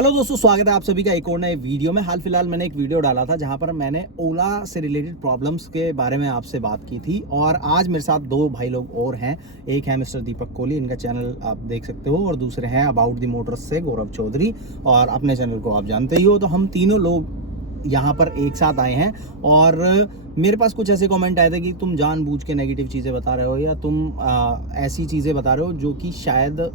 Hello दोस्तों, स्वागत है आप सभी का एक और नए वीडियो में। हाल फिलहाल मैंने एक वीडियो डाला था जहां पर मैंने ओला से रिलेटेड प्रॉब्लम्स के बारे में आपसे बात की थी। और आज मेरे साथ दो भाई लोग और हैं। एक है मिस्टर दीपक कोहली, इनका चैनल आप देख सकते हो, और दूसरे हैं अबाउट दी मोटर्स से गौरव चौधरी, और अपने चैनल को आप जानते ही हो। तो हम तीनों लोग यहाँ पर एक साथ आए हैं और मेरे पास कुछ ऐसे कमेंट आए थे कि तुम जानबूझ के नेगेटिव चीज़ें बता रहे हो, या तुम ऐसी चीज़ें बता रहे हो जो कि शायद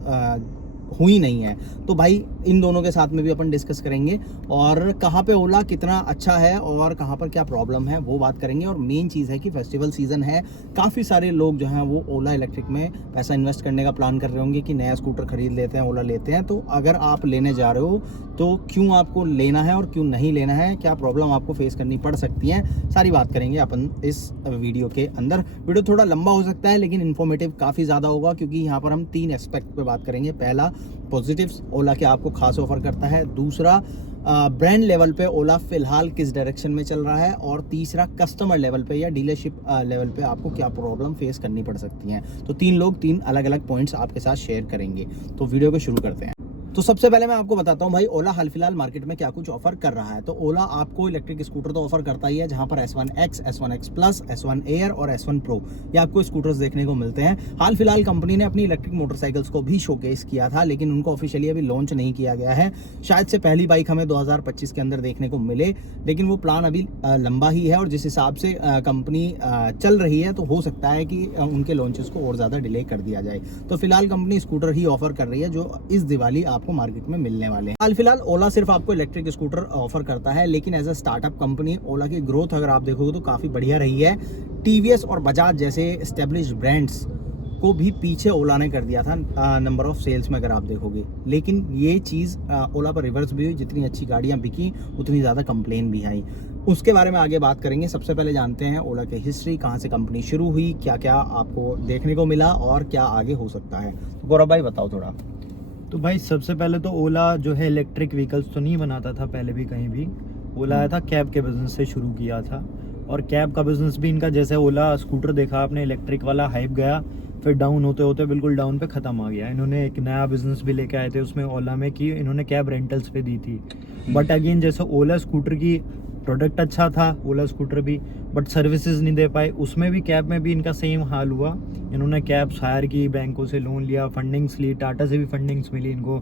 हुई नहीं है। तो भाई इन दोनों के साथ में भी अपन डिस्कस करेंगे, और कहाँ पे ओला कितना अच्छा है और कहाँ पर क्या प्रॉब्लम है वो बात करेंगे। और मेन चीज़ है कि फेस्टिवल सीज़न है, काफ़ी सारे लोग जो हैं वो ओला इलेक्ट्रिक में पैसा इन्वेस्ट करने का प्लान कर रहे होंगे कि नया स्कूटर खरीद लेते हैं, ओला लेते हैं। तो अगर आप लेने जा रहे हो तो क्यों आपको लेना है और क्यों नहीं लेना है, क्या प्रॉब्लम आपको फेस करनी पड़ सकती है, सारी बात करेंगे अपन इस वीडियो के अंदर। वीडियो थोड़ा लंबा हो सकता है लेकिन इन्फॉर्मेटिव काफ़ी ज़्यादा होगा, क्योंकि यहाँ पर हम 3 एस्पेक्ट पे बात करेंगे। पहला, पॉजिटिव्स, ओला क्या आपको खास ऑफर करता है। दूसरा, ब्रांड लेवल पे ओला फिलहाल किस डायरेक्शन में चल रहा है। और तीसरा, कस्टमर लेवल पे या डीलरशिप लेवल पे आपको क्या प्रॉब्लम फेस करनी पड़ सकती हैं। तो 3 अलग अलग पॉइंट्स आपके साथ शेयर करेंगे। तो वीडियो को शुरू करते हैं। तो सबसे पहले मैं आपको बताता हूँ भाई, ओला हाल फिलहाल मार्केट में क्या कुछ ऑफर कर रहा है। तो ओला आपको इलेक्ट्रिक स्कूटर तो ऑफर करता ही है, जहां पर S1X, S1X plus, S1 air और S1 प्रो ये आपको स्कूटर्स देखने को मिलते हैं। हाल फिलहाल कंपनी ने अपनी इलेक्ट्रिक मोटरसाइकिल्स को भी शोकेस किया था, लेकिन उनको ऑफिशियली अभी लॉन्च नहीं किया गया है। शायद से पहली बाइक हमें 2025 के अंदर देखने को मिले, लेकिन वो प्लान अभी लंबा ही है। और जिस हिसाब से कंपनी चल रही है, तो हो सकता है कि उनके लॉन्चेस को और ज़्यादा डिले कर दिया जाए। तो फिलहाल कंपनी स्कूटर ही ऑफर कर रही है जो इस दिवाली आपको मार्केट में मिलने वाले हैं। हाल फिलहाल ओला सिर्फ आपको इलेक्ट्रिक स्कूटर ऑफर करता है, लेकिन एज अ स्टार्टअप कंपनी ओला की ग्रोथ अगर आप देखोगे तो काफ़ी बढ़िया रही है। टीवीएस और बजाज जैसे एस्टेब्लिश्ड ब्रांड्स को भी पीछे ओला ने कर दिया था नंबर ऑफ सेल्स में, अगर आप देखोगे। लेकिन ये चीज़ ओला पर रिवर्स भी हुई, जितनी अच्छी गाड़ियाँ बिकी उतनी ज़्यादा कंप्लेन भी आई। उसके बारे में आगे बात करेंगे। सबसे पहले जानते हैं ओला की हिस्ट्री, कहाँ से कंपनी शुरू हुई, क्या क्या आपको देखने को मिला और क्या आगे हो सकता है। तो गौरव भाई बताओ थोड़ा। तो भाई सबसे पहले तो ओला जो है इलेक्ट्रिक व्हीकल्स तो नहीं बनाता था पहले भी कहीं भी। ओला आया था कैब के बिजनेस से शुरू किया था, और कैब का बिजनेस भी इनका, जैसे ओला स्कूटर देखा आपने इलेक्ट्रिक वाला, हाइप गया, फिर डाउन होते होते बिल्कुल डाउन पे ख़त्म आ गया। इन्होंने एक नया बिजनेस भी लेके आए थे उसमें ओला में, कि इन्होंने कैब रेंटल्स पे दी थी। बट अगेन जैसे ओला स्कूटर की प्रोडक्ट अच्छा था, ओला स्कूटर भी, बट सर्विसेज नहीं दे पाए। उसमें भी कैब में भी इनका सेम हाल हुआ। इन्होंने कैब्स हायर की, बैंकों से लोन लिया, फंडिंग्स ली, टाटा से भी फंडिंग्स मिली इनको।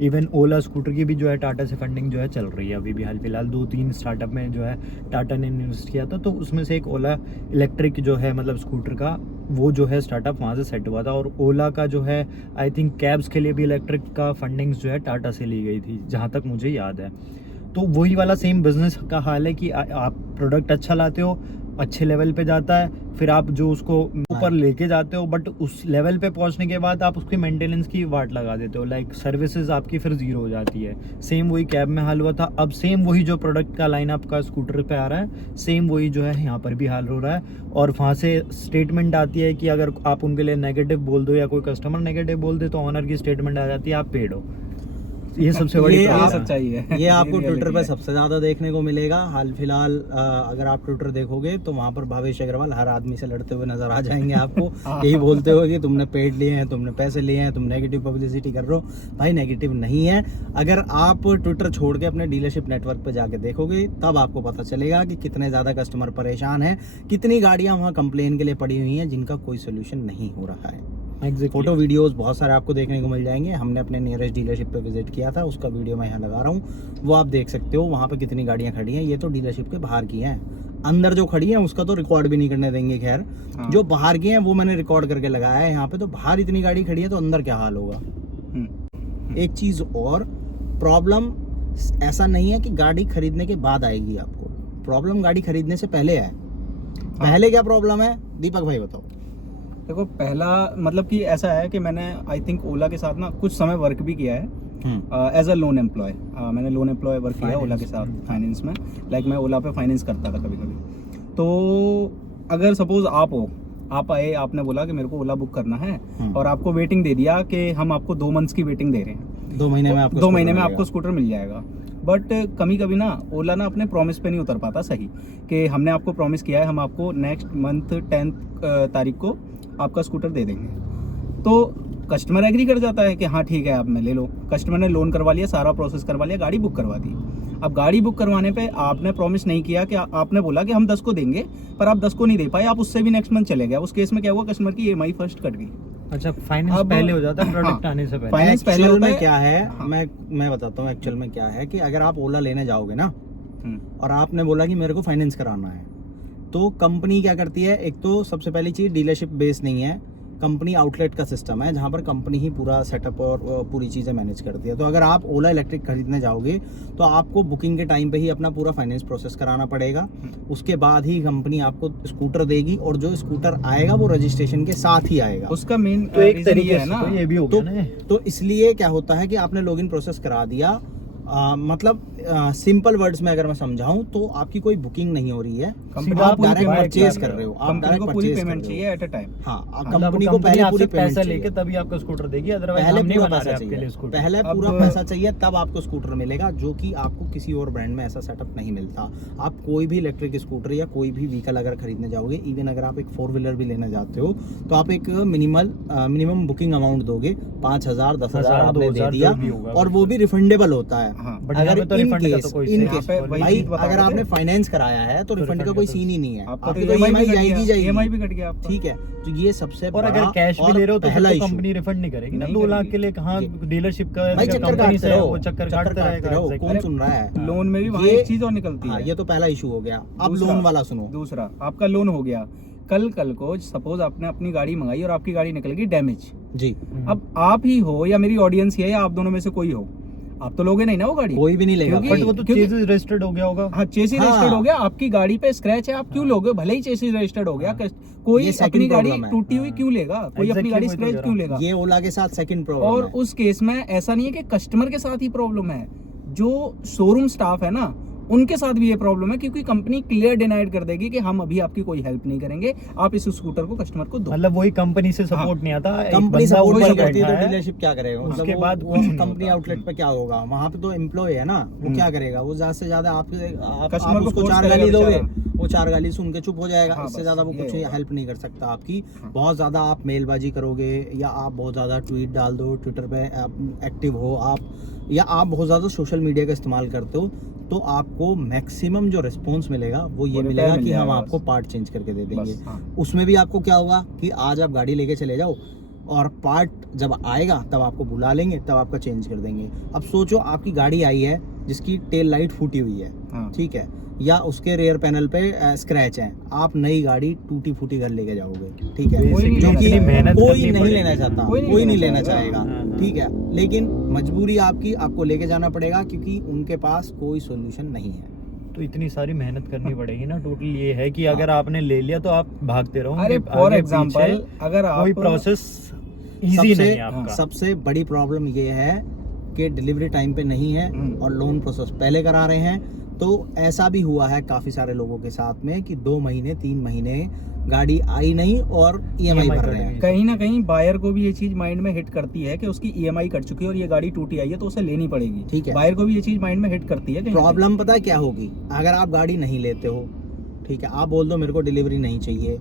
इवन ओला स्कूटर की भी जो है टाटा से फंडिंग जो है चल रही है अभी भी। हाल फिलहाल 2-3 स्टार्टअप में जो है टाटा ने इन्वेस्ट किया था, तो उसमें से एक ओला इलेक्ट्रिक जो है मतलब स्कूटर का, वो जो है स्टार्टअप वहाँ से सेट हुआ था। और ओला का जो है आई थिंक कैब्स के लिए भी इलेक्ट्रिक का फंडिंग्स जो है टाटा से ली गई थी, जहाँ तक मुझे याद है। तो वही वाला सेम बिजनेस का हाल है कि आप प्रोडक्ट अच्छा लाते हो, अच्छे लेवल पे जाता है, फिर आप जो उसको ऊपर लेके जाते हो, बट उस लेवल पे पहुंचने के बाद आप उसकी मेंटेनेंस की वाट लगा देते हो, लाइक सर्विसेज आपकी फिर जीरो हो जाती है। सेम वही कैब में हाल हुआ था। अब सेम वही जो प्रोडक्ट का लाइन आपका स्कूटर पे आ रहा है, सेम वही जो है यहाँ पर भी हाल हो रहा है। और वहाँ से स्टेटमेंट आती है कि अगर आप उनके लिए नेगेटिव बोल दो या कोई कस्टमर नेगेटिव बोल दे, तो ऑनर की स्टेटमेंट आ जाती है, आप पेड हो। ये सबसे बड़ी सच्चाई है। ये आपको ट्विटर पे सबसे ज्यादा देखने को मिलेगा। हाल फिलहाल अगर आप ट्विटर देखोगे तो वहां पर भावेश अग्रवाल हर आदमी से लड़ते हुए नजर आ जाएंगे आपको, यही बोलते हुए कि तुमने पेड लिए हैं, तुमने पैसे लिए हैं, तुम नेगेटिव पब्लिसिटी कर रहे हो। भाई नेगेटिव नहीं है। अगर आप ट्विटर छोड़ के अपने डीलरशिप नेटवर्क पे जाके देखोगे तब आपको पता चलेगा कि कितने ज्यादा कस्टमर परेशान हैं, कितनी गाड़ियां वहां कंप्लेन के लिए पड़ी हुई हैं जिनका कोई सोल्यूशन नहीं हो रहा है। फोटो वीडियोस बहुत सारे आपको देखने को मिल जाएंगे। हमने अपने नियरेस्ट डीलरशिप पे विजिट किया था, उसका वीडियो मैं यहाँ लगा रहा हूँ, वो आप देख सकते हो। वहाँ पे कितनी गाड़ियाँ खड़ी हैं। ये तो डीलरशिप के बाहर की हैं, अंदर जो खड़ी हैं उसका तो रिकॉर्ड भी नहीं करने देंगे। खैर जो बाहर की हैं वो मैंने रिकॉर्ड करके लगाया है यहाँ पे। तो बाहर इतनी गाड़ी खड़ी है तो अंदर क्या हाल होगा। एक चीज और, प्रॉब्लम ऐसा नहीं है कि गाड़ी खरीदने के बाद आएगी आपको, प्रॉब्लम गाड़ी खरीदने से पहले है। पहले क्या प्रॉब्लम है दीपक भाई बताओ। देखो, पहला मतलब कि ऐसा है कि मैंने आई थिंक ओला के साथ ना कुछ समय वर्क भी किया है एज अ लोन एम्प्लॉय। मैंने लोन एम्प्लॉय वर्क किया ओला के साथ फाइनेंस में। लाइक मैं ओला पे फाइनेंस करता था कभी कभी। तो अगर सपोज आप आए, आपने बोला कि मेरे को ओला बुक करना है, और आपको वेटिंग दे दिया कि हम आपको 2 मंथ्स की वेटिंग दे रहे हैं, 2 महीने में आपको स्कूटर मिल जाएगा। बट कभी कभी ना ओला ना अपने प्रॉमिस पे नहीं उतर पाता सही, कि हमने आपको प्रॉमिस किया है हम आपको नेक्स्ट मंथ 10 तारीख को आपका स्कूटर दे देंगे। तो कस्टमर एग्री कर जाता है कि हाँ ठीक है आप में ले लो, कस्टमर ने लोन करवा लिया, सारा प्रोसेस करवा लिया, गाड़ी बुक करवा दी। अब गाड़ी बुक करवाने पे आपने प्रॉमिस नहीं किया कि आपने बोला कि हम 10 को देंगे, पर आप 10 को नहीं दे पाए, आप उससे भी नेक्स्ट मंथ चले गए। उस केस में क्या हुआ, कस्टमर की ईएमआई फर्स्ट कट गई। अच्छा, फाइनेंस अब- पहले हो जाता है प्रोडक्ट हाँ, आने से पहले। फाइनेंस पहले एक्चुअल होता में है। क्या है, हाँ। मैं बताता हूँ एक्चुअल में क्या है कि अगर आप ओला लेने जाओगे ना हम्म, और आपने बोला कि मेरे को फाइनेंस कराना है, तो कंपनी क्या करती है, एक तो सबसे पहली चीज़ डीलरशिप बेस नहीं है, कंपनी आउटलेट का सिस्टम है जहाँ पर कंपनी ही पूरा सेटअप और पूरी चीज़ें मैनेज करती है। तो अगर आप ओला इलेक्ट्रिक खरीदने जाओगे तो आपको बुकिंग के टाइम पे ही अपना पूरा फाइनेंस प्रोसेस कराना पड़ेगा। उसके बाद ही कंपनी आपको स्कूटर देगी और जो स्कूटर आएगा वो रजिस्ट्रेशन के साथ ही आएगा। उसका मेन तो एक रीजन तरीके ये है से ना, तो ये भी हो तो, गया ना। तो इसलिए क्या होता है कि आपने लॉगिन प्रोसेस करा दिया, मतलब सिंपल वर्ड्स में अगर मैं समझाऊं तो आपकी कोई बुकिंग नहीं हो रही है, कंपनी सीधा को आप पूरी डायरेक्ट पेमेंट परचेज कर कर रहे रहे हो, हो, आप कंपनी डायरेक्ट को पूरी परचेज कर पेमेंट रहे हो। चाहिए एट अ टाइम। हाँ, आप मतलब कंपनी को पहले पूरी पैसा पेमेंट लेके चाहिए, तभी आपको स्कूटर देगी, अदरवाइज पहले हम नहीं पूरा बना पैसा रहे आपके लिए चाहिए, स्कूटर। पहले अब- पूरा पैसा चाहिए तब आपको स्कूटर मिलेगा, जो कि आपको किसी और ब्रांड में ऐसा सेटअप नहीं मिलता। आप कोई भी इलेक्ट्रिक स्कूटर या कोई भी व्हीकल अगर खरीदने जाओगे, इवन अगर आप एक 4 व्हीलर भी लेने जाते हो, तो आप एक मिनिमम बुकिंग अमाउंट दोगे, 5,000 10,000 आपने दे 2,000 दिया, जो भी होगा और वो भी रिफंडेबल होता है। हाँ, बट यहाँ पे तो इन refund का केस तो कोई इन सीन केस यहाँ पे वही भाई चीज बता अगर रहे थे। आपने फाइनेंस कराया है तो तो रिफंड का refund कोई का सीन ही नहीं है, आपका आपकी तो तो EMI ईएमआई भी कट जाएगी गया, जाएगी। EMI भी कट गया आपका। ठीक है, तो ये सबसे और बड़ा अगर कैश भी और ले रहे हो तो पहला फिर तो issue। कंपनी रिफंड नहीं करेगी ना, नहीं 2 लाख करेगी। के लिए कहाँ जी। डीलरशिप का भाई चक्कर कंपनी काटते से रहो, वो चक्कर काटते रहेगा। रहो, exactly। कौन सुन रहा है। लोन में भी वहाँ ये- एक चीज और निकलती हाँ, है। ये तो पहला इशू हो गया। अब दूसरा- लोन वाला सुनो। दूसरा, आपका लोन हो गया, कल को सपोज आपने अपनी गाड़ी मंगाई और आपकी गाड़ी निकल गई डैमेज। जी, अब आप ही हो या मेरी ऑडियंस ही है या आप दोनों में से कोई हो, आप तो लोगे नहीं ना वो गाड़ी। कोई भी नहीं लेगा क्योंकि- भाई। बट वो तो क्योंकि- चेज़ रजिस्टर्ड हो गया होगा। हाँ, चेसी हाँ। रजिस्टर्ड हो गया, आपकी गाड़ी पे स्क्रैच है, आप क्यों लोगे? भले ही चेसी रजिस्टर्ड हो गया, कोई ये second अपनी गाड़ी problem है। टूटी हुई क्यों लेगा? कोई अपनी Exactly गाड़ी वही तो स्क्रैच कह क्यों रहा लेगा? ये ओला के साथ सेकंड प्रॉब्लम और है। उस केस में ऐसा नहीं है कि कस्टमर के साथ ही प्रॉब्लम है, जो शोरूम स्टाफ है ना उनके साथ भी ये प्रॉब्लम है, क्योंकि कंपनी क्लियर डिनाइड कर देगी कि हम अभी आपकी कोई हेल्प नहीं करेंगे, आप इस स्कूटर को कस्टमर को दो। मतलब वही कंपनी से सपोर्ट हाँ। नहीं आता, एक कंपनी बंदा सपोर्ट ऊपर नहीं करती है बैठा तो है। डीलरशिप क्या करेगा? मतलब उसके वो- बाद वो कुछ नहीं कंपनी होता। आउटलेट पे क्या होगा? वहाँ पे तो एम्प्लॉय है ना, वो क्या करेगा? वो ज्यादा से ज्यादा आप Customer को उसको force 4 करेगा गाली दोगे, बेचारा। वो 4 गाली सुन के चुप हो जाएगा। हाँ, इससे बस ज्यादा वो ये कुछ होगा। हेल्प नहीं कर सकता आपकी। हाँ। बहुत ज्यादा आप मेलबाजी करोगे या आप बहुत ज्यादा ट्वीट डाल दो, ट्विटर पे एक्टिव हो आप, या आप बहुत ज्यादा सोशल मीडिया का इस्तेमाल करते हो, तो आपको मैक्सिमम जो रिस्पॉन्स मिलेगा वो ये वो मिलेगा repair कि मिल हम जाएगा आपको बस। पार्ट चेंज करके दे देंगे। बस, हाँ। उसमें भी आपको क्या होगा कि आज आप गाड़ी लेके चले जाओ और पार्ट जब आएगा तब आपको बुला लेंगे, तब आपका चेंज कर देंगे। अब सोचो आपकी गाड़ी आई है जिसकी टेल लाइट फूटी हुई है, हाँ। ठीक है, या उसके रेयर पैनल पे स्क्रैच है, आप नई गाड़ी टूटी फूटी घर लेके जाओगे, ठीक है, कोई नहीं क्योंकि लेना मेहनत कोई करनी नहीं पड़ेगी। लेना चाहता, कोई नहीं कोई नहीं लेना लेना चाहेगा। चाहेगा, हाँ। ठीक है, लेकिन मजबूरी आपकी, आपको लेके जाना पड़ेगा क्योंकि उनके पास कोई सोल्यूशन नहीं है। तो इतनी सारी मेहनत करनी पड़ेगी ना। टोटल ये है कि अगर आपने ले लिया तो आप भागते रहो। अरे फॉर एग्जांपल अगर आप कोई प्रोसेस इजी नहीं है आपका। सबसे बड़ी प्रॉब्लम ये है कि डिलीवरी टाइम पे नहीं है और लोन प्रोसेस पहले करा रहे हैं। तो ऐसा भी हुआ है काफ़ी सारे लोगों के साथ में कि 2 महीने 3 महीने गाड़ी आई नहीं और ईएमआई भर रहे हैं। कहीं ना कहीं बायर को भी ये चीज माइंड में हिट करती है कि उसकी ईएमआई कट चुकी है और ये गाड़ी टूटी आई है तो उसे लेनी पड़ेगी। ठीक है। बायर को भी ये चीज माइंड में हिट करती है। कहीं ना प्रॉब्लम पता है क्या होगी? अगर आप गाड़ी नहीं लेते हो, ठीक है, आप बोल दो मेरे को डिलीवरी नहीं चाहिए,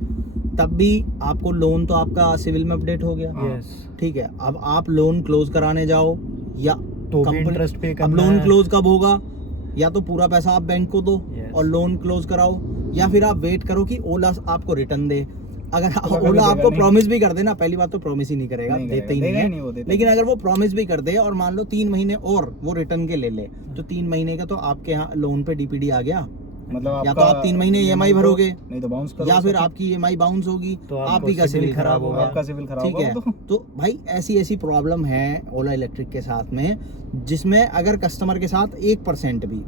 तब भी आपको लोन तो आपका सिविल में अपडेट हो गया, यस, ठीक है। अब आप लोन क्लोज कराने जाओ या तो भी कंपनी- इंटरेस्ट पे अब करना लोन है। क्लोज कब होगा? या तो पूरा पैसा आप बैंक को दो Yes. और लोन क्लोज कराओ, या फिर आप वेट करो कि ओला आपको रिटर्न दे। अगर कभी ओला देगा आपको नहीं। प्रॉमिस भी कर दे ना, पहली बात तो प्रॉमिस ही नहीं करेगा, नहीं देते ही करेगा, नहीं देगा है। ही नहीं वो, देता लेकिन अगर वो प्रॉमिस भी कर दे और मान लो 3 महीने और वो रिटर्न के ले ले, तो 3 महीने का तो आपके यहाँ लोन पे डीपीडी आ गया, मतलब या तो आप 3 महीने ईएमआई भरोगे, नहीं तो बाउंस करो, या फिर आपकी ईएमआई बाउंस होगी, तो आप ही का सिविल खराब होगा। आपका सिविल खराब ठीक है, होगा तो भाई ऐसी ऐसी प्रॉब्लम है ओला इलेक्ट्रिक के साथ में, जिसमें अगर कस्टमर के साथ 1% भी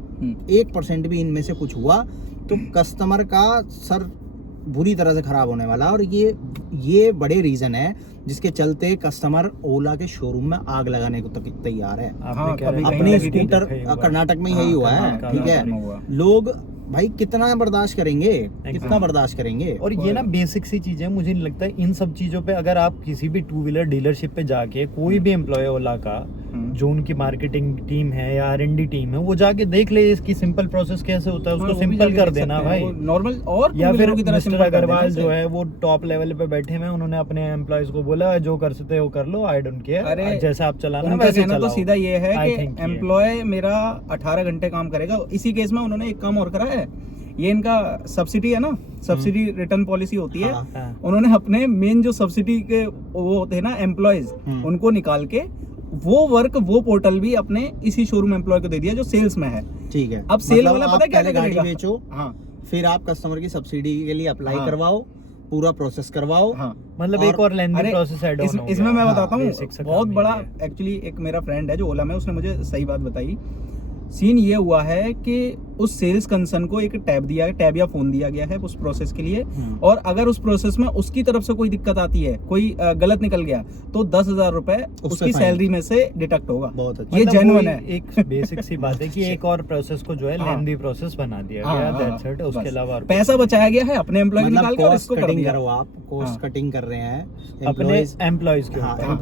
1% भी इनमें से कुछ हुआ तो कस्टमर का सर बुरी तरह से खराब होने वाला। और ये बड़े रीजन है जिसके चलते कस्टमर ओला के शोरूम में आग लगाने को तक तैयार है। आपने हाँ, क्या कभी देखा अपने है? स्कूटर देखा ही होगा। कर्नाटक में यही हुआ है, हाँ, ठीक है। कर्नाटक में हुआ। लोग भाई कितना बर्दाश्त करेंगे, कितना बर्दाश्त करेंगे। और ये ना बेसिक सी चीजें, मुझे नहीं लगता इन सब चीजों पे अगर आप किसी भी 2 व्हीलर डीलरशिप पे जाके कोई भी एम्प्लॉय ओला का जो उनकी मार्केटिंग टीम है या R&D टीम है वो जाके देख ले इसकी सिंपल प्रोसेस कैसे होता है, उसको सिंपल कर देना भाई। नॉर्मल और या फिर की तरह मिस्टर simple कर देना अग्रवाल इसे। जो है वो टॉप लेवल पे बैठे हुए हैं, उन्होंने अपने एम्प्लॉयज को बोला जो कर सकते हो कर लो, आई डोंट केयर, अरे जैसे आप चलाना उनका वैसे कहना तो चलाओ। सीधा ये है I कि think ये। एम्प्लॉय मेरा 18 घंटे काम करेगा। इसी केस में उन्होंने एक काम और करा है, ये इनका सब्सिडी है ना, सब्सिडी रिटर्न पॉलिसी होती है। हाँ, हाँ। उन्होंने अपने मेन जो सब्सिडी के वो होते हैं ना एम्प्लॉयज, उनको निकाल के वो वर्क वो पोर्टल भी अपने इसी शोरूम एम्प्लॉय को दे दिया जो सेल्स में है। ठीक है, अब सेल वाला आप पता क्या पहले गाड़ी करेगा? बेचो, हाँ फिर आप कस्टमर की सब्सिडी के लिए अप्लाई हाँ। करवाओ, पूरा प्रोसेस करवाओ। हाँ मतलब और- एक और लेंथी अरे, प्रोसेस ऐड ऑन हो गया। इसमें मैं हाँ, बताता हूँ, basic सा बहुत काम बड़ा ही है। एक्चुअली एक मेरा फ्रेंड है जो ओला में, उसने मुझे सही बात बताई। सीन ये हुआ है कि उस सेल्स कंसर्न को एक टैब या फोन दिया गया है उस प्रोसेस के लिए, और अगर उस प्रोसेस में उसकी तरफ से कोई दिक्कत आती है, कोई गलत निकल गया, तो 10,000 रुपए उसकी fine। सैलरी में से डिडक्ट होगा। बहुत अच्छा। ये मतलब जेन्युइन वही है। एक बेसिक सी बात है कि एक और प्रोसेस को जो है हाँ। लेंथी प्रोसेस बना दिया हाँ, गया, हाँ, दैट्स इट। उसके बस। अलावा और कुछ पैसा नहीं। बचाया गया है, अपने एम्प्लॉय मतलब निकाल के और कॉस्ट इसको कर कटिंग दिया। करो आप, कॉस्ट हाँ। कटिंग कर रहे हैं अपने एम्प्लॉयज, एम्प्लॉयज के हाँ ऊपर।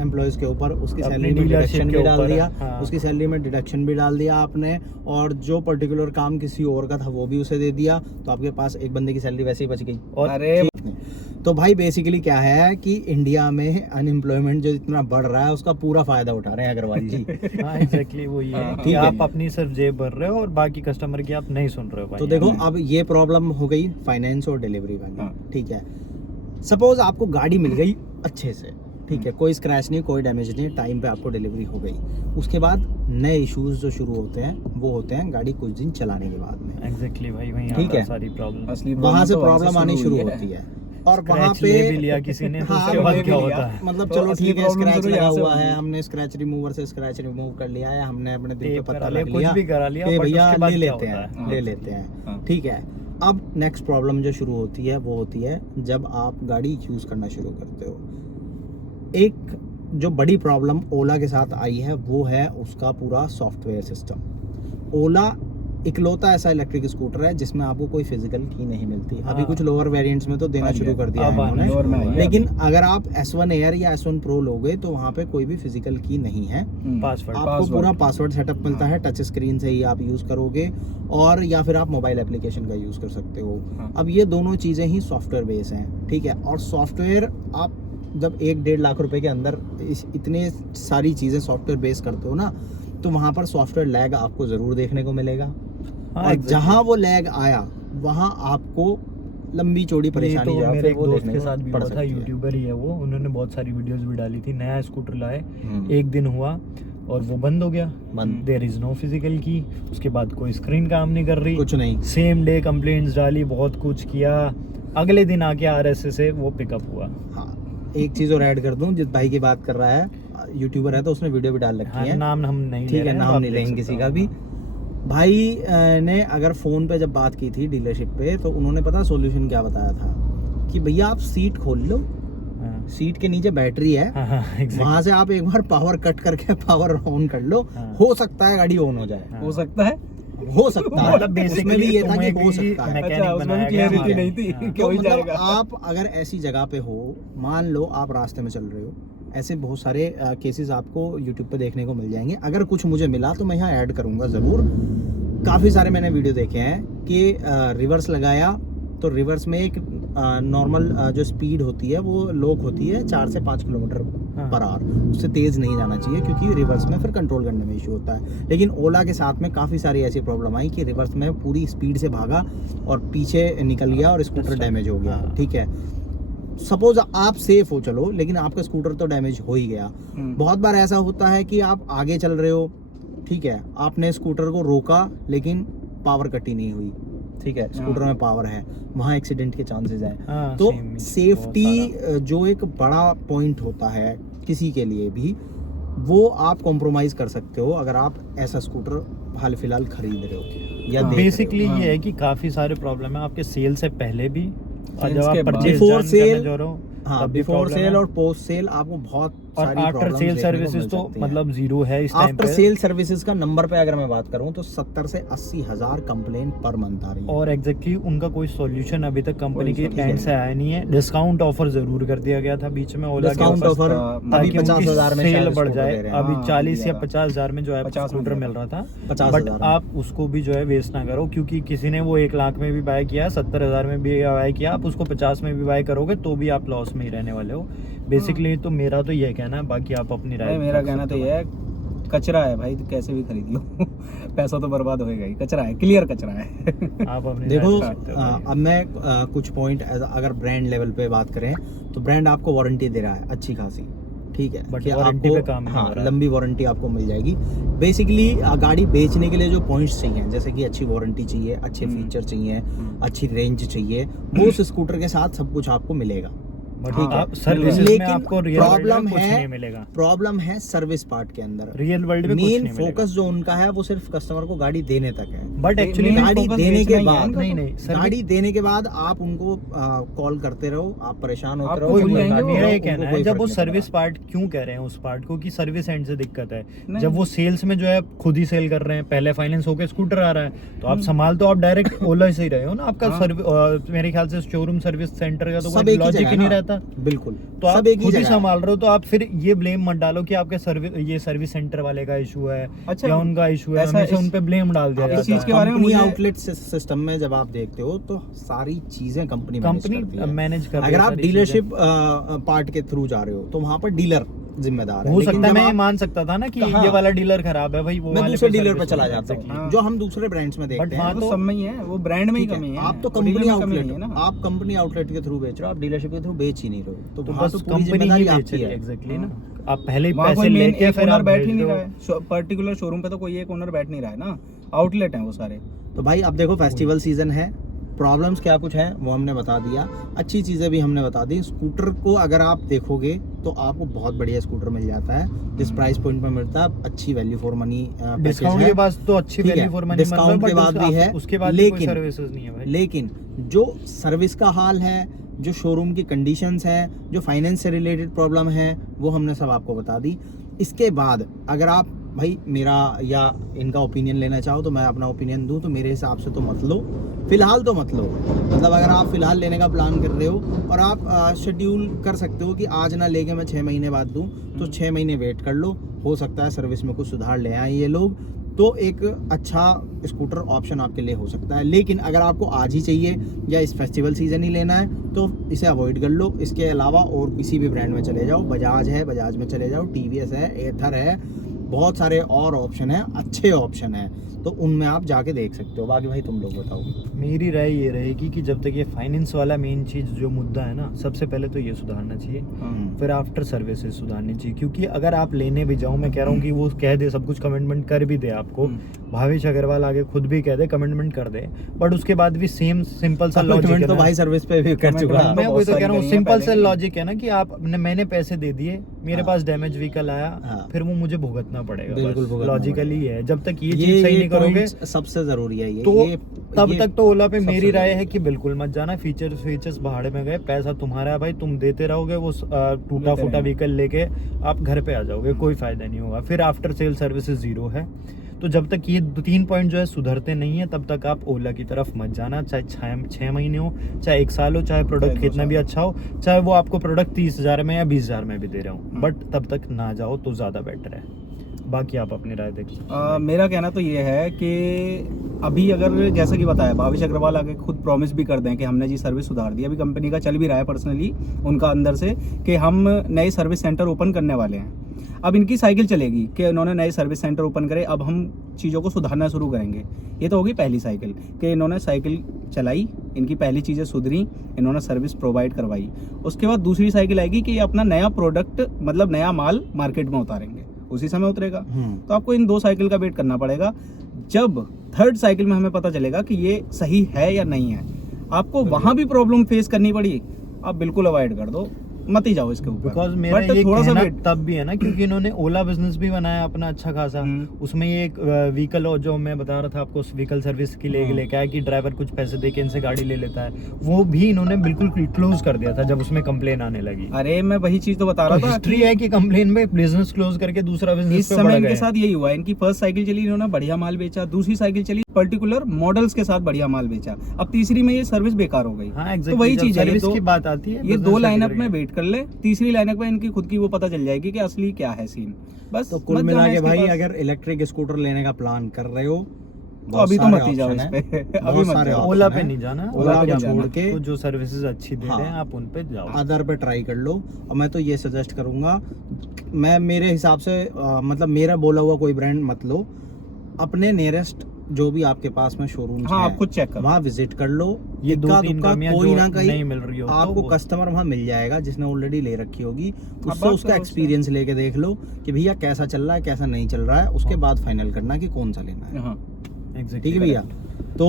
एम्प्लॉयज के ऊपर, उसकी अपनी सैलरी में dealership डिडक्शन के भी डाल ऊपर, दिया, हाँ। उसकी सैलरी में डिडक्शन भी डाल दिया आपने, और जो पर्टिकुलर काम किसी और का था वो भी उसे दे दिया, तो आपके पास एक बंदे की सैलरी वैसे ही बच गई। और अरे तो भाई बेसिकली क्या है कि इंडिया में अनएम्प्लॉयमेंट जो इतना बढ़ रहा है उसका पूरा फायदा उठा रहे हैं अग्रवाल जी। हाँ एग्जैक्टली वही है हाँ, कि ठीक है। आप अपनी सिर्फ जेब भर रहे हो और बाकी कस्टमर की आप नहीं सुन रहे हो भाई। तो देखो अब ये प्रॉब्लम हो गई फाइनेंस और डिलीवरी वाली, हाँ। ठीक है। सपोज आपको गाड़ी मिल गई अच्छे से, ठीक है, कोई स्क्रैच नहीं, कोई डैमेज नहीं, टाइम पे आपको डिलीवरी हो गई। उसके बाद नए इश्यूज जो शुरू होते हैं वो होते हैं गाड़ी कुछ दिन चलाने के बाद में, एग्जैक्टली भाई वही ठीक आता है। सारी प्रॉब्लम। असली वहां से तो प्रॉब्लम आनी शुरू हुई होती है। और वहां स्क्रैच पे ले भी लिया किसी ने तो हाँ, उसके ले बाद भी क्या लिया। होता है? मतलब तो चलो असली ठीक है, problem स्क्रैच शुरू लगा यहाँ से हुआ होगी। है, हमने स्क्रैच रिमूवर से स्क्रैच रिमूव कर लिया है, हमने अपने दिल पे टेप पत्ता करा लिया, रख कुछ लिया, भी करा लिया, ए but भैया उसके बाद ले क्या लेते होता हैं, है? ले लेते हैं, हाँ। ठीक है। अब नेक्स्ट प्रॉब्लम जो शुरू होती है वो होती है जब आप गाड़ी यूज करना शुरू करते हो। एक जो बड़ी प्रॉब्लम ओला के साथ आई है वो है उसका पूरा सॉफ्टवेयर सिस्टम। ओला इकलौता ऐसा इलेक्ट्रिक स्कूटर है जिसमें आपको कोई फिजिकल की नहीं मिलती। अभी हाँ। कुछ लोअर वेरिएंट्स में तो देना हाँ जी, शुरू कर दिया अब है आने इन्होंने, लोअर में आई है। लेकिन अगर आप S1 एयर या S1 प्रो लोगे तो वहाँ पे कोई भी फिजिकल की नहीं है। पासवर्ड आपको पासवर्ड। पूरा पासवर्ड सेटअप मिलता है, टच स्क्रीन से ही आप यूज़ करोगे, और या फिर आप मोबाइल एप्लीकेशन का यूज़ कर सकते हो। हाँ। अब ये दोनों चीज़ें ही सॉफ्टवेयर बेस हैं, ठीक है। और सॉफ्टवेयर आप जब 1-1.5 लाख रुपए के अंदर इतने सारी चीज़ें सॉफ्टवेयर बेस करते हो ना, तो वहाँ पर सॉफ्टवेयर लैग आपको ज़रूर देखने को मिलेगा। हाँ, और exactly। जहाँ वो लैग आया वहाँ आपको लंबी चौड़ी ये परेशानी तो जो है मेरे फिर एक वो दोस्त देखने के को साथ भी पड़ हुआ था, सकती है। यूट्यूबर ही है वो, उन्होंने बहुत सारी वीडियोस भी डाली थी। नया स्कूटर लाए, हम्म। एक दिन हुआ और वो बंद हो गया, बंद, देयर इज नो फिजिकल की। उसके बाद कोई स्क्रीन काम नहीं कर रही, कुछ नहीं। सेम डे कंप्लेंट्स डाली, बहुत कुछ किया, अगले दिन आके RSA से वो पिकअप हुआ। हाँ, एक चीज़ और ऐड कर दूं, जिस भाई की बात कर रहा है यूट्यूबर है तो उसने वीडियो भी डाल रखी हाँ, है, नाम हम नहीं ले ठीक रहे है, हैं, तो नाम आप नहीं देख लेंगे सकते किसी हो। का भी। भाई ने अगर फ़ोन पे जब बात की थी डीलरशिप पे, तो उन्होंने पता सॉल्यूशन क्या बताया था कि भैया आप सीट खोल लो, हाँ, सीट के नीचे बैटरी है, हाँ, हाँ, exactly। वहां से आप एक बार पावर कट करके पावर ऑन कर लो, हाँ। हो सकता है गाड़ी ऑन हो जाए, हाँ। हो सकता है। हो सकता है। मतलब उसमें भी ये था कि हो सकता है। मैकेनिक अच्छा, उसमें बनाया भी गया, clarity हाँ। नहीं थी हाँ। कि तो हो मतलब जाएगा। आप अगर ऐसी जगह पे हो, मान लो आप रास्ते में चल रहे हो, ऐसे बहुत सारे केसेस आपको यूट्यूब पे देखने को मिल जाएंगे। अगर कुछ मुझे मिला तो मैं यहाँ ऐड करूँगा ज़रूर। काफ़ी सारे मैंने वीडियो देखे हैं कि रिवर्स लगाया तो रिवर्स में एक नॉर्मल जो स्पीड होती है वो लॉक होती है 4 से 5 किलोमीटर हाँ। पर आवर, उससे तेज़ नहीं जाना चाहिए क्योंकि रिवर्स में फिर कंट्रोल करने में इशू होता है। लेकिन ओला के साथ में काफ़ी सारी ऐसी प्रॉब्लम आई कि रिवर्स में पूरी स्पीड से भागा और पीछे निकल गया और स्कूटर डैमेज हो गया, हाँ। ठीक है। सपोज आप सेफ हो चलो, लेकिन आपका स्कूटर तो डैमेज हो ही गया। बहुत बार ऐसा होता है कि आप आगे चल रहे हो, ठीक है, आपने स्कूटर को रोका लेकिन पावर कटी नहीं हुई, ठीक है, स्कूटर में पावर है, वहाँ एक्सीडेंट के चांसेस हैं। हाँ, तो same ही, सेफ्टी बहुत सारा। जो एक बड़ा पॉइंट होता है किसी के लिए भी, वो आप कॉम्प्रोमाइज कर सकते हो अगर आप ऐसा स्कूटर हाल फिलहाल खरीद रहे हो या हाँ। देख रहे हो। बेसिकली हाँ। ये है कि काफी सारे प्रॉब्लम है आपके सेल से पहले भी, और Sales जब के आप बाद। परचेज Before करने sale, जा रहे हो हाँ, तब भी बिफोर problem सेल है। और पोस्ट सेल आपको बहुत और आफ्टर सेल सर्विसेज तो मतलब जीरो है इस टाइम आफ्टर पे। सेल सर्विसेज का नंबर पे अगर मैं बात करूं तो 70 से 80 हजार कंप्लेन पर मंथ आ रही है। और एग्जैक्टली उनका कोई सॉल्यूशन अभी तक कंपनी के solution एंड से आया नहीं है। डिस्काउंट ऑफर जरूर कर दिया गया था बीच में ओला के डिस्काउंट ऑफर अभी ताकि 50,000 में सेल शायद बढ़ स्कूटर जाए। दे रहे हैं। अभी हाँ, 40 या दिया था। 50,000 में जो है 50 में स्कूटर दिया मिल रहा था, 50,000 बट में। आप उसको भी जो है वेस्ट ना करो, क्योंकि किसी ने वो 1 लाख में भी बाय किया, 70,000 में भी बाय किया, आप उसको 50 में भी बाय करोगे तो भी आप लॉस में ही रहने वाले हो बेसिकली। तो मेरा तो ये कहना है, बाकी आप अपनी राय। मेरा कहना तो ये है, कचरा है भाई, तो कैसे भी खरीद लो पैसा तो बर्बाद होएगा ही, कचरा है, क्लियर कचरा है आप अपनी देखो राय दे सकते हो भाई। अब मैं कुछ पॉइंट अगर ब्रांड लेवल पे बात करें तो ब्रांड आपको वारंटी दे रहा है अच्छी खासी, ठीक है, But कि वारंटी आपको पे काम नहीं हो रहा है। लंबी वारंटी आपको मिल जाएगी। बेसिकली गाड़ी बेचने के लिए जो पॉइंट्स चाहिए, जैसे कि अच्छी वारंटी चाहिए, अच्छे फीचर चाहिए, अच्छी रेंज चाहिए, वो उस स्कूटर के साथ सब कुछ आपको मिलेगा। बट ठीक है। आप सर्विसेज में लेकिन आपको रियल वर्ल्ड प्रॉब्लम में कुछ है, नहीं मिलेगा। प्रॉब्लम है सर्विस पार्ट के अंदर। रियल वर्ल्ड में कुछ मेन नहीं मिलेगा। फोकस जो उनका है वो सिर्फ कस्टमर को गाड़ी देने तक है। बट एक्चुअली main गाड़ी focus देने बेचना के ही है बाद इनका नहीं तो। नहीं गाड़ी देने के बाद आप उनको कॉल करते रहो, आप परेशान होते आपको रहो, भूल कोई जाएंगे बात वो। नहीं, मेरा ये उनको कहना कोई है, जब फर्क वो नहीं सर्विस पड़ता। पार्ट क्यों कह रहे हैं उस पार्ट को कि सर्विस एंड से दिक्कत है, नहीं। जब वो सेल्स में जो है खुद ही सेल कर रहे हैं, पहले फाइनेंस होके स्कूटर आ रहा है तो आप संभाल तो आप डायरेक्ट ओला से ही रहे हो ना। आपका हाँ। मेरे ख्याल से शोरूम सर्विस सेंटर का तो सब कोई एक ही लॉजिक जगह ही है नहीं ना। रहता। बिल्कुल, तो आप सब एक ही खुद ही जगह है। संभाल रहे हो, तो आप फिर ये ब्लेम मत डालो कि आपके सर्विस सेंटर वाले का इशू है अच्छा, या उनका इशू है, ऐसा हमेशा इस- उन पे ब्लेम डाल दिया अब इस जाता चीज़ है। के बारे में कंपनी मुझे- आउटलेट सिस्टम में जब आप देखते हो तो सारी चीजें कंपनी कंपनी मैनेज कर रही अगर है आप सारी डीलरशिप पार्ट के थ्रू जा रहे हो तो वहाँ पर डीलर जिम्मेदार है। हो लेकिन सकता है जब मैं ये आप- मान सकता था ना कि हाँ। ये वाला डीलर खराब है भाई, वो मैं वाले दूसरे पे डीलर पे service चला होगा, जाता exactly। हूँ, जो हम दूसरे ब्रांड्स में देखते But हैं। वहाँ तो तो- सब में ही है, वो ब्रांड में ही ठीक है, कमी है। आप तो वो डीलर कंपनी में कमी आउटलेट नहीं है ना। आप कंपनी आउटलेट के थ्रू बेच रहे हो, आप डीलरशिप के थ्रू बेच ही नहीं रहे हो, तो वहाँ बस तो पूरी कंपनी ही जिम्मेदारी बेच आपकी रही है है। एग्जैक्टली ना। आप पहले ही वहाँ पैसे कोई मेन लेके एक फिर ओनर आप बैठ भेज ही नहीं दो। रहा है, पर्टिकुलर शोरूम पे तो कोई एक ओनर बैठ नहीं रहा है ना, आउटलेट है वो सारे। तो भाई अब देखो फेस्टिवल सीजन है, प्रॉब्लम्स क्या कुछ हैं वो हमने बता दिया, अच्छी चीज़ें भी हमने बता दी। स्कूटर को अगर आप देखोगे तो आपको बहुत बढ़िया स्कूटर मिल जाता है, जिस प्राइस पॉइंट पर मिलता है, अच्छी वैल्यू फॉर मनी डिस्काउंट के बाद तो अच्छी ठीक है, वैल्यू फॉर मनी डिस्काउंट के बाद भी है, उसके बाद भी कोई लेकिन- सर्विसेज नहीं है भाई। लेकिन जो सर्विस का हाल है, जो शोरूम की कंडीशंस हैं, जो फाइनेंस से रिलेटेड प्रॉब्लम है, वो हमने सब आपको बता दी। इसके बाद अगर आप भाई मेरा या इनका ओपिनियन लेना चाहो तो मैं अपना ओपिनियन दूं तो मेरे हिसाब से तो मत लो, फिलहाल तो मत लो। मतलब अगर आप फिलहाल लेने का प्लान कर रहे हो और आप शेड्यूल कर सकते हो कि आज ना लेके मैं 6 महीने बाद दूं, तो 6 महीने वेट कर लो, हो सकता है सर्विस में कुछ सुधार ले आए ये लोग, तो एक अच्छा स्कूटर ऑप्शन आपके लिए हो सकता है। लेकिन अगर आपको आज ही चाहिए या इस फेस्टिवल सीजन ही लेना है तो इसे अवॉइड कर लो। इसके अलावा और किसी भी ब्रांड में चले जाओ, बजाज है, बजाज में चले जाओ, टीवीएस है, एथर है, बहुत सारे और ऑप्शन है, अच्छे ऑप्शन है, तो उनमें आप जाके देख सकते हो। बाकी भाई तुम लोग बताओ। मेरी राय ये रहेगी कि जब तक ये फाइनेंस वाला मेन चीज जो मुद्दा है ना, सबसे पहले तो ये सुधारना चाहिए, फिर आफ्टर सर्विसेज सुधारनी चाहिए। क्योंकि अगर आप लेने भी जाओ, मैं कह रहा हूँ कि वो कह दे सब कुछ, कमिटमेंट कर भी दे आपको, भावेश अग्रवाल आगे खुद भी कह दे कमिटमेंट कर दे, बट उसके बाद भी सेम सिंपल सा लॉजिक है तो ना। भाई सर्विस पे भी कर चुका Commitment मैं वही तो बहुत कह रहा हूँ, सारी सिंपल करी सा है लॉजिक है ना कि मैंने पैसे दे दिए, मेरे हाँ। पास डैमेज व्हीकल आया, हाँ। फिर वो मुझे भुगतना पड़ेगा। बिल्कुल भुगतना लॉजिकली है, जब तक ये चीज सही नहीं करोगे points सबसे जरूरी है। तो तब ये तक तो ओला पे सबसे मेरी राय जरूरी है कि बिल्कुल मत जाना। फीचर्स भाड़े में गए, पैसा तुम्हारा है भाई, तुम देते रहोगे, वो टूटा फूटा व्हीकल लेके आप घर पे आ जाओगे, कोई फायदा नहीं होगा। फिर आफ्टर सेल सर्विसेज जीरो है। तो जब तक ये 3 पॉइंट जो है सुधरते नहीं है, तब तक आप ओला की तरफ मत जाना। चाहे 6 महीने हो, चाहे 1 साल हो, चाहे प्रोडक्ट चाहे 2 कितना भी साल। अच्छा हो, चाहे वो आपको प्रोडक्ट 30,000 में या 20,000 में भी दे रहा हूँ, बट तब तक ना जाओ तो ज़्यादा बेटर है। बाकी आप अपनी राय देख सकते हैं। मेरा कहना तो ये है कि अभी अगर जैसा कि बताया भावेश अग्रवाल आगे खुद प्रॉमिस भी कर दें कि हमने जी सर्विस सुधार दी, अभी कंपनी का चल भी रहा है पर्सनली उनका अंदर से कि हम नए सर्विस सेंटर ओपन करने वाले हैं। अब इनकी साइकिल चलेगी कि इन्होंने नए सर्विस सेंटर ओपन करे, अब हम चीज़ों को सुधारना शुरू करेंगे। ये तो होगी पहली साइकिल कि इन्होंने साइकिल चलाई, इनकी पहली चीज़ें सुधरी, इन्होंने सर्विस प्रोवाइड करवाई। उसके बाद दूसरी साइकिल आएगी कि ये अपना नया प्रोडक्ट मतलब नया माल मार्केट में उतारेंगे, उसी समय उतरेगा। तो आपको इन 2 साइकिल का वेट करना पड़ेगा। जब 3rd साइकिल में हमें पता चलेगा कि ये सही है या नहीं है, आपको वहाँ भी प्रॉब्लम फेस करनी पड़ी, आप बिल्कुल अवॉइड कर दो। मत ही जाओ इसके ऊपर। बिकॉज मेरा But ये थोड़ा सा कहना wait- तब भी है ना क्योंकि इन्होंने ओला बिजनेस भी बनाया अपना अच्छा खासा। उसमें ये एक व्हीकल और जो मैं बता रहा था आपको व्हीकल सर्विस की लेके आया कि ड्राइवर कुछ पैसे दे के इनसे गाड़ी ले लेता है, वो भी इन्होंने बिल्कुल क्लोज कर दिया था जब उसमें कंप्लेन आने लगी। अरे मैं वही चीज तो बता रहा था हिस्ट्री है कि कंप्लेन में बिजनेस क्लोज करके दूसरा बिजनेस इस समय इनके साथ यही हुआ है। इनकी फर्स्ट साइकिल चली, इन्होंने बढ़िया माल बेचा, दूसरी साइकिल चली पर्टिकुलर मॉडल्स के साथ बढ़िया माल बेचा, अब तीसरी में ये सर्विस बेकार हो गई। हाँ, तो वही चीज है, सर्विस की बात आती है, ये business दो लाइनअप certificate। में वेट कर ले, तीसरी लाइनअप में इनकी खुद की वो पता चल जाएगी कि असली क्या है सीन। बस तो कुल मत मिला जाना के इसके भाई पास। अगर इलेक्ट्रिक स्कूटर लेने का प्लान कर रहे हो तो अभी तो मत ही जाओ इस पे, अभी मत सारे जाओ। option ओला पे हैं। नहीं जाना, ओला पे को नहीं छोड़ जाना। के तो जो सर्विसेज अच्छी दे हाँ। रहे हैं आप उन पे जाओ। अदर पे ट्राई कर लो। और मैं तो ये सजेस्ट करूंगा, मैं मेरे हिसाब से मतलब मेरा बोला हुआ कोई ब्रांड मत लो, अपने नियरेस्ट जो भी आपके पास में शोरूम हाँ, आप खुद चेक करो। वहाँ विजिट कर लो। ये दो इक्का तीन दुक्का कमियां कोई जो ना कहीं नहीं मिल रही हो तो आपको वो- कस्टमर वहाँ मिल जाएगा जिसने ऑलरेडी ले रखी होगी, उससे बात उसका करो उससे। एक्सपीरियंस लेके देख लो कि भैया कैसा चल रहा है कैसा नहीं चल रहा है, उसके बाद फाइनल करना कि कौन सा लेना है। हाँ Exactly, ठीक है भैया। तो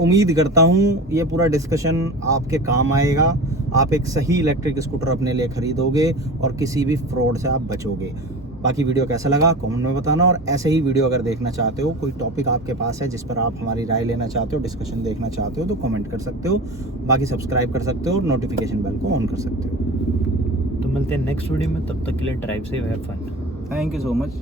उम्मीद करता हूँ ये पूरा डिस्कशन आपके काम आएगा, आप एक सही इलेक्ट्रिक स्कूटर अपने लिए खरीदोगे और किसी भी फ्रॉड से आप बचोगे। बाकी वीडियो कैसा लगा कमेंट में बताना, और ऐसे ही वीडियो अगर देखना चाहते हो, कोई टॉपिक आपके पास है जिस पर आप हमारी राय लेना चाहते हो, डिस्कशन देखना चाहते हो, तो कमेंट कर सकते हो। बाकी सब्सक्राइब कर सकते हो और नोटिफिकेशन बेल को ऑन कर सकते हो। तो मिलते हैं नेक्स्ट वीडियो में, तब तक के लिए ड्राइव से have fun. Thank you so much.